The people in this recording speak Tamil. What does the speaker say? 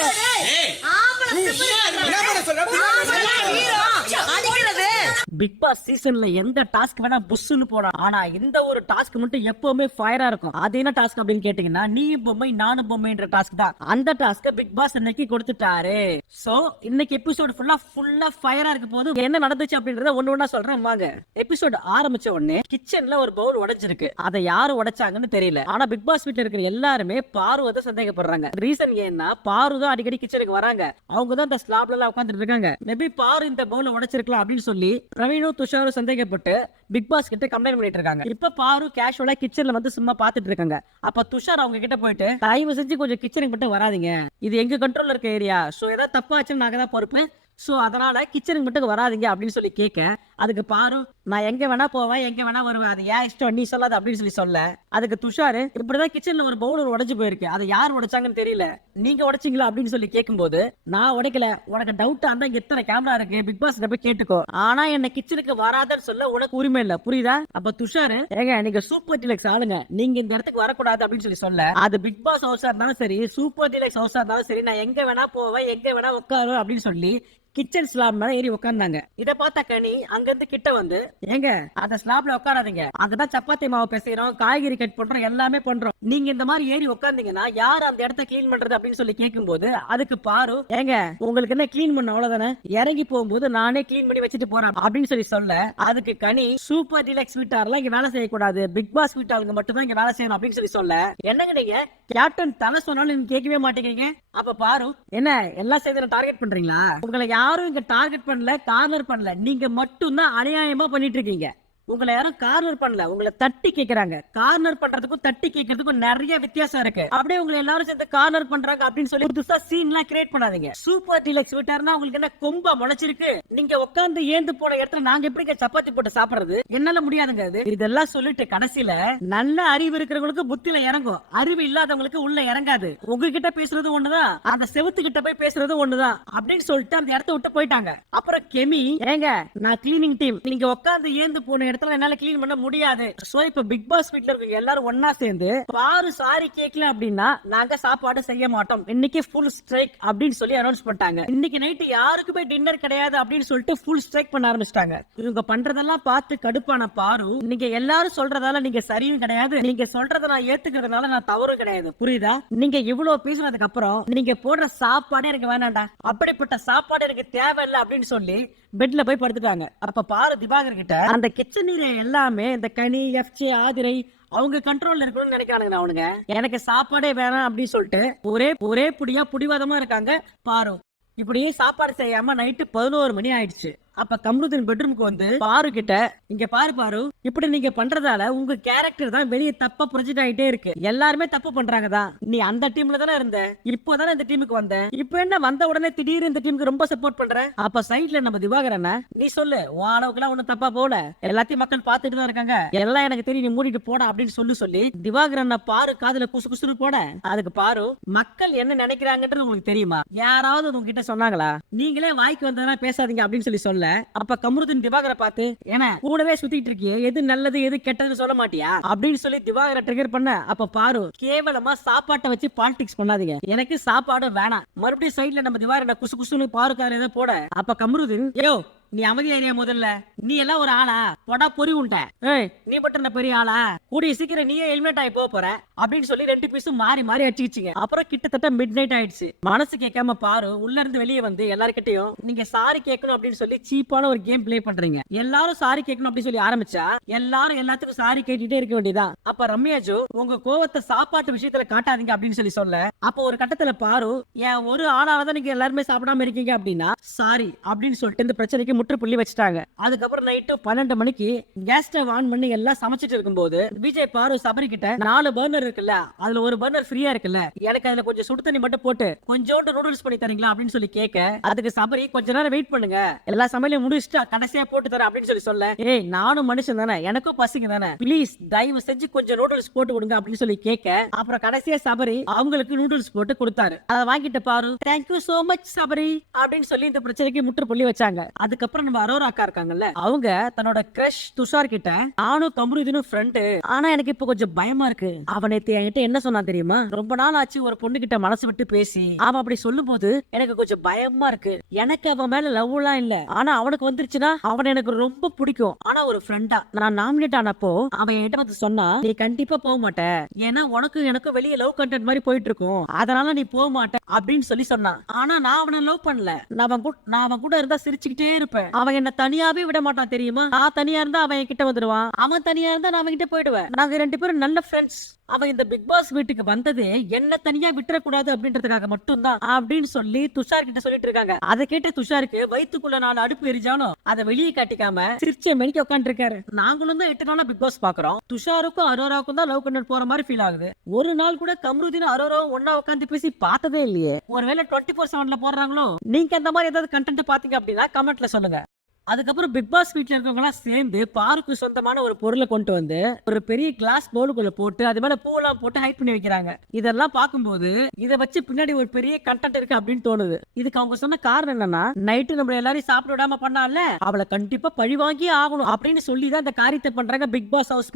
¡Eh! பிக் பாஸ் சீசன்ல எந்த டாஸ்க் வேணா புஷ்னு போலாம் ஆனா இந்த ஒரு டாஸ்க் மட்டும் எப்பவுமே ஃபயரா இருக்கும். அது என்ன டாஸ்க் அப்படின்னு கேட்டீங்கன்னா நீ பொம்மை நானும் பொம்மைன்ற டாஸ்க் தான். அந்த டாஸ்க பிக் பாஸ் இன்னைக்கு கொடுத்துட்டாரு. சோ இன்னைக்கு எபிசோடு ஃபுல்லா ஃபுல்லா ஃபயரா இருக்க போது என்ன நடந்துச்சு அப்படின்றத ஒண்ணு ஒண்ணா சொல்றேன் வாங்க. எபிசோடு ஆரம்பிச்ச உடனே கிச்சன்ல ஒரு பவுல் உடைஞ்சிருக்கு. அதை யாரு உடைச்சாங்கன்னு தெரியல. ஆனா பிக் பாஸ் வீட்ல இருக்கிற எல்லாருமே பார்வை தான் சந்தேகப்படுறாங்க. ரீசன் ஏன்னா பாரு தான் அடிக்கடி கிச்சனுக்கு வராங்க. அவங்க தான் இந்த ஸ்லாப்ல எல்லாம் உட்காந்துட்டு இருக்காங்க. மேபி பாரு இந்த பவுல உடைச்சிருக்கலாம் அப்படின்னு சொல்லி ரவீனும் துஷாரும் சந்தேகப்பட்டு பிக் பாஸ் கிட்ட கம்ப்ளைண்ட் பண்ணிட்டு இருக்காங்க. இப்ப பாரு கேஷுவலா கிச்சன்ல வந்து சும்மா பாத்துட்டு இருக்காங்க. அப்ப துஷார் அவங்க கிட்ட போயிட்டு தயவு செஞ்சு கொஞ்சம் கிச்சனுக்கு மட்டும் வராதீங்க. இது எங்க கண்ட்ரோல்ல இருக்க ஏரியா சோ ஏதாவது தப்பாச்சுன்னு நாங்க தான் பொறுப்பு. சோ அதனால கிச்சனுக்கு மட்டும் வராதீங்க அப்படின்னு சொல்லி கேட்க அதுக்கு பாரு நான் எங்க வேணா போவேன் எங்க வேணா வருவேன் அது ஏன் இஷ்டம்? நீ சொல்லாது அப்படின்னு சொல்லி சொல்ல. அதுக்கு துஷாரு இப்படிதான் கிச்சன்ல ஒரு பவுல் உடைஞ்சு போயிருக்கு. அதை யார் உடைச்சாங்கன்னு தெரியல. நீங்க உடைச்சீங்களா அப்படின்னு சொல்லி கேட்கும்போது நான் உடைக்கல. உனக்கு டவுட் அந்த இங்க எத்தனை கேமரா இருக்கு. பிக் பாஸ் போய் கேட்டுக்கோ. ஆனா என்ன கிச்சனுக்கு வராதன்னு சொல்ல உனக்கு உரிமை இல்ல. புரியுதா? அப்ப துஷாரு ஏங்க நீங்க சூப்பர் டிலக்ஸ் ஆளுங்க. நீங்க இந்த இடத்துக்கு வரக்கூடாது அப்படின்னு சொல்லி சொல்ல. அது பிக் பாஸ் ஹவுஸா இருந்தாலும் சரி சூப்பர் டிலக்ஸ் ஹவுஸா இருந்தாலும் சரி நான் எங்க வேணா போவேன் எங்க வேணா உட்காரு அப்படின்னு சொல்லி கிச்சன் ஸ்லாப் மேல ஏறி உட்கார்ந்தாங்க இத பார்த்த கனி அங்க இருந்து கிட்ட வந்து ஏங்க அந்த ஸ்லாப்ல உட்காராதீங்க அதுதான் சப்பாத்தி மாவு பிசைறோம் காய்கறி கட் பண்றோம் எல்லாமே பண்றோம். நீங்க இந்த மாதிரி ஏறி உட்கார்ந்தீங்கன்னா யார் அந்த இடத்த க்ளீன் பண்றது அப்படின்னு சொல்லி கேட்கும்போது அதுக்கு பாரு ஏங்க உங்களுக்கு என்ன க்ளீன் பண்ண அவ்வளவுதானே? இறங்கி போகும்போது நானே க்ளீன் பண்ணி வச்சுட்டு போறேன் அப்படின்னு சொல்லி சொல்ல அதுக்கு கனி சூப்பர் டிலக்ஸ் வீட்டாரெல்லாம் இங்க வேலை செய்யக்கூடாது. பிக் பாஸ் வீட்டாளுங்க மட்டும் தான் இங்க வேலை செய்யணும் அப்படின்னு சொல்லி சொல்ல. என்னங்க நீங்க? கேப்டன் தலை சொன்னாலும் நீங்க கேட்கவே மாட்டேங்கிறீங்க. அப்ப பாரு என்ன எல்லா செய்தியும் டார்கெட் பண்றீங்களா? உங்களை யாரும் இங்க டார்கெட் பண்ணல கார்னர் பண்ணல. நீங்க மட்டும் தான் அநியாயமா பண்ணிட்டு இருக்கீங்க. உங்களை யாரும் கார்னர் பண்ணல. உங்களை தட்டி கேக்குறாங்க. கார்னர் பண்றதுக்கும் தட்டி கேக்குறதுக்கும் நிறைய வித்தியாசம் இருக்கு. அப்படியே உங்களை எல்லாரும் சேர்ந்து கார்னர் பண்றாங்க அப்படின்னு சொல்லி புதுசா சீன் எல்லாம் கிரியேட் பண்ணாதீங்க. சூப்பர் டீலக்ஸ் விட்டாருன்னா உங்களுக்கு என்ன கொம்பா முளைச்சிருக்கு? நீங்க உட்கார்ந்து ஏந்து போன இடத்துல நாங்க எப்படிங்க சப்பாத்தி போட்டு சாப்பிடுறது? என்னால முடியாதுங்க அது. இதெல்லாம் சொல்லிட்டு கடைசியில நல்ல அறிவு இருக்கிறவங்களுக்கு புத்தில இறங்கும். அறிவு இல்லாதவங்களுக்கு உள்ள இறங்காது. உங்ககிட்ட பேசுறது ஒண்ணுதான். அந்த செவத்து கிட்ட போய் பேசுறது ஒண்ணுதான். அப்படின்னு சொல்லிட்டு அந்த இடத்த விட்டு போயிட்டாங்க. அப்புறம் கெமி ஏங்க நான் கிளீனிங் டீம் நீங்க உட்கார்ந்து ஏந்து போன இடத்துல இடத்துல என்னால கிளீன் பண்ண முடியாது. சோ இப்ப பிக் பாஸ் வீட்ல இருக்க எல்லாரும் ஒன்னா சேர்ந்து பாரு சாரி கேட்கல அப்படின்னா நாங்க சாப்பாடு செய்ய மாட்டோம். இன்னைக்கு ஃபுல் ஸ்ட்ரைக் அப்படின்னு சொல்லி அனௌன்ஸ் பண்ணிட்டாங்க. இன்னைக்கு நைட்டு யாருக்குமே டின்னர் கிடையாது அப்படின்னு சொல்லிட்டு ஃபுல் ஸ்ட்ரைக் பண்ண ஆரம்பிச்சிட்டாங்க. இவங்க பண்றதெல்லாம் பார்த்து கடுப்பான பாரு. நீங்க எல்லாரும் சொல்றதால நீங்க சரியும் கிடையாது. நீங்க சொல்றத நான் ஏத்துக்கிறதுனால நான் தவறும் கிடையாது. புரியுதா? நீங்க இவ்வளவு பேசுனதுக்கு அப்புறம் நீங்க போடுற சாப்பாடே எனக்கு வேணாண்டா அப்படிப்பட்ட சாப்பாடு எனக்கு தேவையில்லை அப்படின்னு சொல்லி பெட்ல போய் படுத்துட்டாங்க. அப்ப பாரு திவாகர் கிட்ட அந்த கிச்சன் எல்லாமே இந்த கனி எஃப்சி ஆதிரை அவங்க கண்ட்ரோல்ல இருக்கணும்னு நினைக்கிறானுங்க அவனுங்க. எனக்கு சாப்பாடே வேணாம் அப்படின்னு சொல்லிட்டு ஒரே ஒரே புடியா புடிவாதமா இருக்காங்க. பாரு இப்படியே சாப்பாடு செய்யாம நைட்டு பதினோரு மணி ஆயிடுச்சு. அப்ப கம்ருதீன் பெட்ரூம்க்கு வந்து பாரு கிட்ட இங்க பாரு பாரு இப்படி நீங்க பண்றதால உங்க கேரக்டர் தான் வெளிய தப்பா ப்ரொஜெக்ட் ஆயிட்டே இருக்கு. எல்லாருமே தப்பு பண்றாங்க தான் நீ அந்த டீம்ல தானே இருந்த இப்போதானே இந்த டீமுக்கு வந்த. இப்போ என்ன வந்த உடனே திடீர்னு இந்த டீமுக்கு ரொம்ப சப்போர்ட் பண்ற? அப்ப சைட்ல நம்ம திவாகரன் நீ சொல்லு உன் அளவுக்குலாம் ஒண்ணும் தப்பா போல எல்லாத்தையும் மக்கள் பார்த்துட்டு தான் இருக்காங்க. எல்லாம் எனக்கு தெரியும் நீ மூடிட்டு போட அப்படின்னு சொல்லி சொல்லி திவாகரன் பாரு காதுல குசு குசுன்னு போட. அதுக்கு பாரு மக்கள் என்ன நினைக்கிறாங்கன்றது உங்களுக்கு தெரியுமா? யாராவது உங்ககிட்ட சொன்னாங்களா? நீங்களே வாய்க்கு வந்ததெல்லாம் பேசாதீங்க அப்படின்னு சொல்லி சொல்ல. அப்ப கமருதீன் திவாகரை பார்த்து ஏன்னா கூடவே சுத்திட்டு இருக்கியே எது நல்லது எது கெட்டதுன்னு சொல்ல மாட்டியா? அப்படின்னு சொல்லி திவாகரை ட்ரிகர் பண்ண அப்ப பாரு கேவலமா சாப்பாட்டை வச்சு பாலிடிக்ஸ் பண்ணாதீங்க. எனக்கு சாப்பாடு வேணாம். மறுபடியும் சைடுல நம்ம திவாகரை குசு குசுன்னு பாரு ஏதோ போட. அப்ப கமருதீன் ஏயோ நீ அமைதி ஏரியா முதல்ல? நீ எல்லாம் ஒரு ஆளா? பொடா பொறி உண்ட ஏய். நீ மட்டும் என்ன பெரிய ஆளா? கூடிய சீக்கிரம் நீயே ஹெல்மெட் ஆகி போக போற. அப்படின்னு சொல்லி ரெண்டு பீஸும் மாறி மாறி அடிச்சுக்கிச்சிங்க. அப்புறம் கிட்டத்தட்ட மிட் நைட் ஆயிடுச்சு. மனசு கேட்காம பாரு உள்ள இருந்து வெளியே வந்து எல்லார்கிட்டயும் நீங்க சாரி கேட்கணும் அப்படின்னு சொல்லி சீப்பான ஒரு கேம் ப்ளே பண்றீங்க. எல்லாரும் சாரி கேட்கணும் அப்படின்னு சொல்லி ஆரம்பிச்சா எல்லாரும் எல்லாத்துக்கும் சாரி கேட்டுட்டே இருக்க வேண்டியதான் அப்ப ரம்யா ஜோ உங்க கோவத்தை சாப்பாட்டு விஷயத்துல காட்டாதீங்க அப்படின்னு சொல்லி சொல்ல அப்ப ஒரு கட்டத்துல பாரு என் ஒரு ஆளாலதான் நீங்க எல்லாருமே சாப்பிடாம இருக்கீங்க அப்படின்னா சாரி அப்படின்னு சொல்லிட்டு இந்த பிரச்சனைக்கு முற்றுப்புள்ளி வச்சுட்டாங்க. அதுக்கப்புறம் நைட்டு பன்னெண்டு மணிக்கு கேஸ் ஸ்டவ் ஆன் பண்ணி எல்லாம் சமைச்சிட்டு இருக்கும்போது விஜய் பாரு சபரி கிட்ட நாலு பர்னர் இருக்குல்ல அதுல ஒரு பர்னர் ஃப்ரீயா இருக்குல்ல எனக்கு அதுல கொஞ்சம் சுடு தண்ணி மட்டும் போட்டு கொஞ்சோண்டு நூடுல்ஸ் பண்ணி தரீங்களா அப்படின்னு சொல்லி கேட்க அதுக்கு சபரி கொஞ்ச நேரம் வெயிட் பண்ணுங்க. எல்லா சமையலையும் முடிச்சுட்டு கடைசியா போட்டு தரேன் அப்படின்னு சொல்லி சொல்ல ஏய் நானும் மனுஷன் தானே எனக்கும் பசிங்க தானே. ப்ளீஸ் தயவு செஞ்சு கொஞ்சம் நூடுல்ஸ் போட்டு கொடுங்க அப்படின்னு சொல்லி கேட்க அப்புறம் கடைசியா சபரி அவங்களுக்கு நூடுல்ஸ் போட்டு கொடுத்தாரு. அதை வாங்கிட்டு பாரு. தேங்க்யூ சோ மச் சபரி அப்படின்னு சொல்லி இந்த பிரச்சனைக்கு முற்றுப்புள்ளி வச்சாங்க. அதுக்கு அதுக்கப்புறம் நம்ம அரோரா அக்கா இருக்காங்கல்ல அவங்க தன்னோட கிரஷ் துஷார் கிட்ட நானும் கமருதீனும் ஃப்ரெண்டு ஆனா எனக்கு இப்ப கொஞ்சம் பயமா இருக்கு. அவன் நேத்து என்கிட்ட என்ன சொன்னான் தெரியுமா? ரொம்ப நாள் ஆச்சு ஒரு பொண்ணு கிட்ட மனசு விட்டு பேசி. அவன் அப்படி சொல்லும் போது எனக்கு கொஞ்சம் பயமா இருக்கு. எனக்கு அவன் மேல லவ் எல்லாம் இல்ல. ஆனா அவனுக்கு வந்துருச்சுன்னா அவன் எனக்கு ரொம்ப பிடிக்கும். ஆனா ஒரு ஃப்ரெண்டா நான் நாமினேட் ஆனப்போ அவன் என்கிட்ட வந்து சொன்னா நீ கண்டிப்பா போக மாட்ட. ஏன்னா உனக்கும் எனக்கும் வெளியே லவ் கண்டென்ட் மாதிரி போயிட்டு இருக்கும். அதனால நீ போக மாட்ட. அப்படின்னு சொல்லி சொன்னான். ஆனா நான் அவனை லவ் பண்ணல. நான் அவன் கூட நான் அவன் கூட இருந்தா சிரிச்சுக்கிட்டே இருப்பேன். அவன் என்ன தனியாவே விட மாட்டான் தெரியுமா? நான் தனியா இருந்தா அவன் கிட்ட வந்துடுவான். அவன் தனியா இருந்தா நான் அவன் கிட்ட போயிடுவேன். நாங்க ரெண்டு பேரும் நல்ல ஃப்ரெண்ட்ஸ் அவன் இந்த பிக் பாஸ் வீட்டுக்கு வந்ததே என்ன தனியா விட்டுறக்கூடாது அப்படின்றதுக்காக மட்டும்தான் அப்படின்னு சொல்லி துஷார் கிட்ட சொல்லிட்டு இருக்காங்க. அதை கேட்ட துஷாருக்கு வயிற்றுக்குள்ள நாலு அடுப்பு எரிஞ்சாலும் அதை வெளியே காட்டிக்காம சிரிச்ச மெனிக்கு உட்காந்து இருக்காரு நாங்களும் தான் எட்டு நாளா பிக் பாஸ் பாக்குறோம் துஷாருக்கும் அரோராவுக்கும் தான் லவ் கண்டென்ட் போற மாதிரி ஃபீல் ஆகுது. ஒரு நாள் கூட கம்ருதீன் அரோராவும் ஒன்னா உட்காந்து பேசி பார்த்ததே இல்லையே. ஒருவேளை டுவெண்ட்டி ஃபோர் செவன்ல போடுறாங்களோ? நீங்க அந்த மாதிரி ஏதாவது கண்டென்ட் பாத்தீங்க அப்படின்னா கமெண்ட்ல சொல்லுங்க. அதுக்கப்புறம் பிக் பாஸ் வீட்ல இருக்கவங்க எல்லாம் சேர்ந்து பாருக்கு சொந்தமான ஒரு பொருளை கொண்டு வந்து ஒரு பெரிய கிளாஸ் பவுலுக்குள்ள போட்டு அது மேல பூவெல்லாம் போட்டு ஹைட் பண்ணி வைக்கிறாங்க. இதெல்லாம் பார்க்கும்போது இதை வச்சு பின்னாடி ஒரு பெரிய கண்டென்ட் இருக்கு அப்படின்னு தோணுது. இதுக்கு அவங்க சொன்ன காரணம் என்னன்னா நைட்டு நம்ம எல்லாரையும் சாப்பிட விடாம பண்ணால அவளை கண்டிப்பா பழி வாங்கி ஆகணும் அப்படின்னு சொல்லி தான் இந்த காரியத்தை பண்றாங்க பிக் பாஸ் ஹவுஸ்